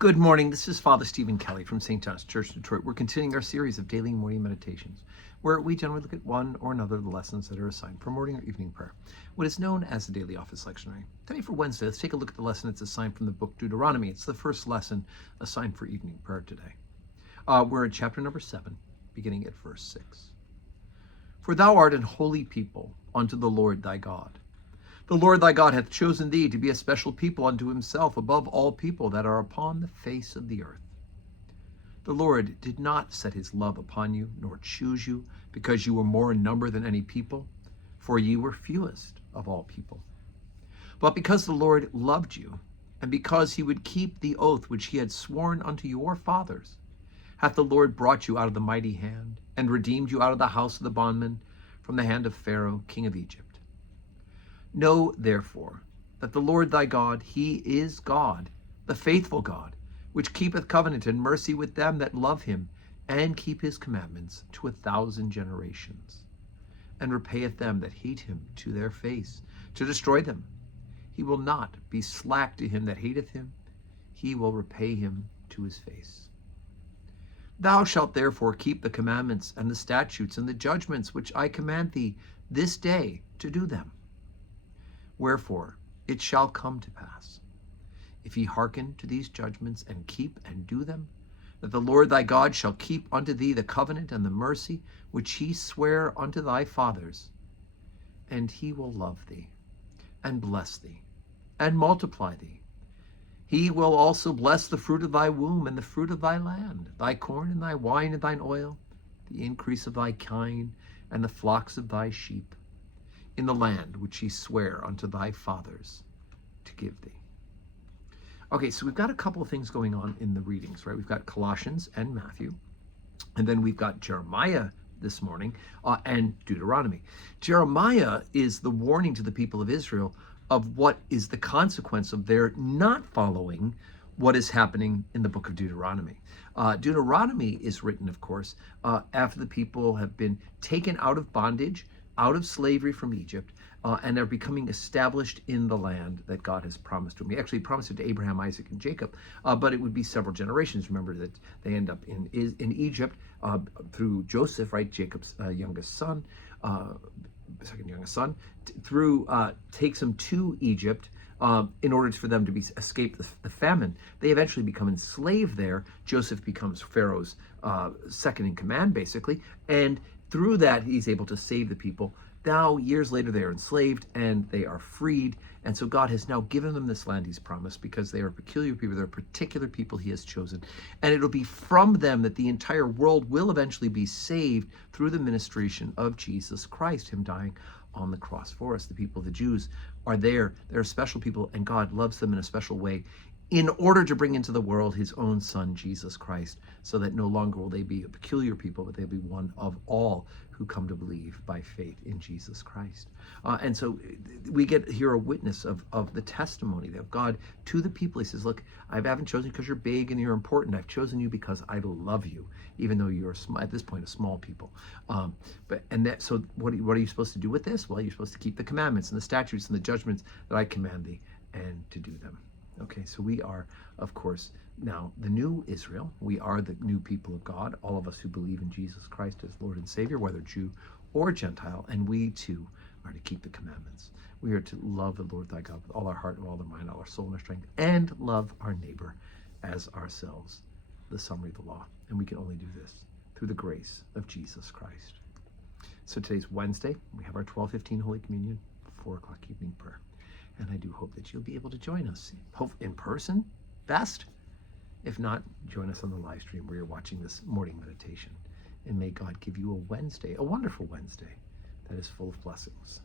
Good morning. This is Father Stephen Kelly from St. John's Church, Detroit. We're continuing our series of daily morning meditations, where we generally look at one or another of the lessons that are assigned for morning or evening prayer, what is known as the daily office lectionary. Today for Wednesday, let's take a look at the lesson that's assigned from the book Deuteronomy. It's the first lesson assigned for evening prayer today. We're in chapter number 7, beginning at verse 6. For thou art an holy people unto the Lord thy God. The Lord thy God hath chosen thee to be a special people unto himself above all people that are upon the face of the earth. The Lord did not set his love upon you, nor choose you, because you were more in number than any people, for ye were fewest of all people. But because the Lord loved you, and because he would keep the oath which he had sworn unto your fathers, hath the Lord brought you out of the mighty hand, and redeemed you out of the house of the bondman, from the hand of Pharaoh, king of Egypt. Know, therefore, that the Lord thy God, he is God, the faithful God, which keepeth covenant and mercy with them that love him, and keep his commandments to 1,000 generations, and repayeth them that hate him to their face, to destroy them. He will not be slack to him that hateth him, he will repay him to his face. Thou shalt therefore keep the commandments and the statutes and the judgments which I command thee this day to do them. Wherefore it shall come to pass, if ye hearken to these judgments and keep and do them, that the Lord thy God shall keep unto thee the covenant and the mercy which he sware unto thy fathers, and he will love thee, and bless thee, and multiply thee. He will also bless the fruit of thy womb and the fruit of thy land, thy corn and thy wine and thine oil, the increase of thy kine and the flocks of thy sheep, in the land which he sware unto thy fathers to give thee. Okay, so we've got a couple of things going on in the readings, right? We've got Colossians and Matthew, and then we've got Jeremiah this morning and Deuteronomy. Jeremiah is the warning to the people of Israel of what is the consequence of their not following what is happening in the book of Deuteronomy. Deuteronomy is written, of course, after the people have been taken out of bondage, out of slavery from Egypt, and are becoming established in the land that God has promised to them. He actually promised it to Abraham, Isaac, and Jacob, but it would be several generations. Remember that they end up in Egypt through Joseph, right, Jacob's youngest son, second youngest son, takes them to Egypt in order for them to escape the famine. They eventually become enslaved there. Joseph becomes Pharaoh's second in command, basically, and through that, he's able to save the people. Now, years later, they are enslaved and they are freed. And so God has now given them this land he's promised because they are peculiar people. They're particular people he has chosen. And it'll be from them that the entire world will eventually be saved through the ministration of Jesus Christ, him dying on the cross for us. The people, the Jews, are there. They're special people, and God loves them in a special way in order to bring into the world his own son, Jesus Christ, so that no longer will they be a peculiar people, but they'll be one of all who come to believe by faith in Jesus Christ. And so we get here a witness of the testimony of God to the people. He says, look, I haven't chosen you because you're big and you're important. I've chosen you because I love you, even though you're, at this point, a small people. So what are you supposed to do with this? Well, you're supposed to keep the commandments and the statutes and the judgments that I command thee, and to do them. Okay, so we are, of course, now the new Israel. We are the new people of God, all of us who believe in Jesus Christ as Lord and Savior, whether Jew or Gentile, and we too are to keep the commandments. We are to love the Lord thy God with all our heart and all our mind, all our soul and our strength, and love our neighbor as ourselves, the summary of the law. And we can only do this through the grace of Jesus Christ. So today's Wednesday. We have our 12:15 Holy Communion, 4 o'clock evening prayer. And I do hope that you'll be able to join us, hope in person, best. If not, join us on the live stream where you're watching this morning meditation. And may God give you a Wednesday, a wonderful Wednesday that is full of blessings.